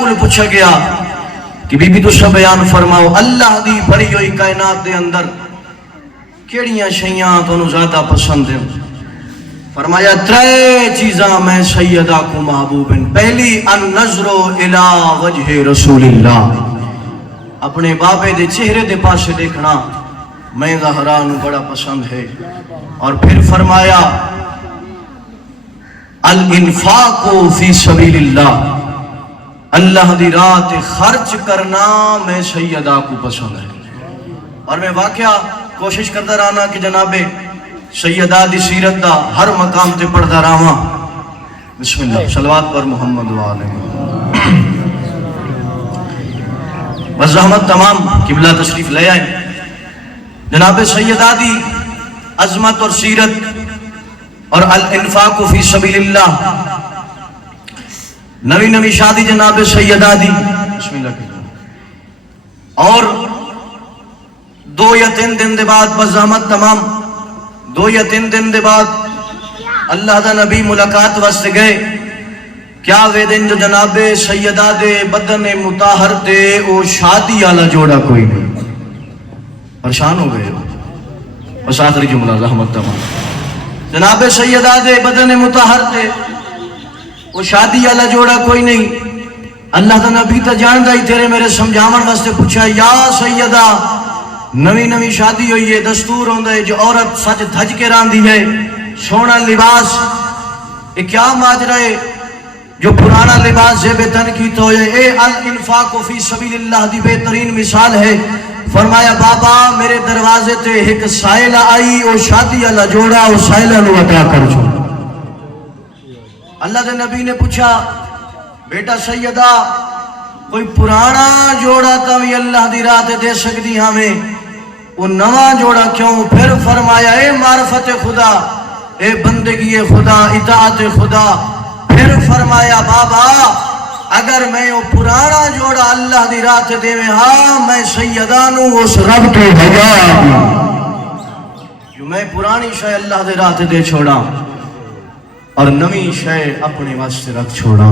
کو پوچھا گیا کہ بی بی تسا بیان فرماؤ اللہ دی بڑی ہوئی کائنات دے اندر کیڑیاں شیاں تو زیادہ پسند ہیں؟ فرمایا ترے چیزاں میں سیدہ کو محبوب ہیں. پہلی النظر الی وجہ رسول اللہ، اپنے بابے دے چہرے دے پاسے دیکھنا میں زہرا نو بڑا پسند ہے. اور پھر فرمایا الانفاق فی سبیل اللہ، اللہ دی راہ خرچ کرنا میں سیدہ کو پسند ہے. اور میں واقعہ کوشش کرتا رہنا کہ جناب سیدہ دی سیرت دا ہر مقام تے پڑھتا رہا. بسم اللہ، صلوات پر محمد وآلہ. بزحمت تمام قبلہ تشریف لے آئے. جناب سیدہ دی عظمت اور سیرت اور الانفاق فی سبیل اللہ. نوی نوی شادی جناب سیدہ دی، بسم اللہ. اور 2 یا 3 دن دے بعد بزحمت تمام 2 یا 3 دن دے بعد اللہ دا نبی ملاقات واسطے گئے. کیا وے دن جو جناب سیدہ دے بدن مطہر تے او شادی والا جوڑا کوئی نہیں. پریشان ہو گئے. بس آخری جملہ رحمت تمام. جناب سیدہ دے بدن مطہر تے وہ شادی والا جوڑا کوئی نہیں. اللہ دا نبی تا جاندہ ہی تیرے میرے سمجھاون واسطے پوچھا یا سیدہ نوی نوی شادی ہوئی ہے، دستور ہوندہ ہے جو عورت سچ دھج کے راندی ہے، سونا لباس، یہ کیا ماجرا ہے جو پرانا لباس زیب تن کی تو ہے؟ اے الانفاق فی سبیل اللہ دی بہترین مثال ہے. فرمایا بابا میرے دروازے تے ایک سائلہ آئی، او شادی والا جوڑا، او سائلہ نو عطا کر چھو. اللہ دے نبی نے پوچھا بیٹا سیدہ کوئی پرانا جوڑا تاوی اللہ دی راہ دے سکتی ہمیں، وہ نواں جوڑا کیوں؟ پھر فرمایا اے معرفت خدا، اے بندگی خدا، اطاعت خدا. پھر فرمایا بابا اگر میں وہ پرانا جوڑا اللہ دی راہ دے میں ہاں میں سیدہ نو اس رب تو بھجا جو میں پرانی شے اللہ دے راہ دے چھوڑا اور نویں شے اپنے واسطے رکھ چھوڑا.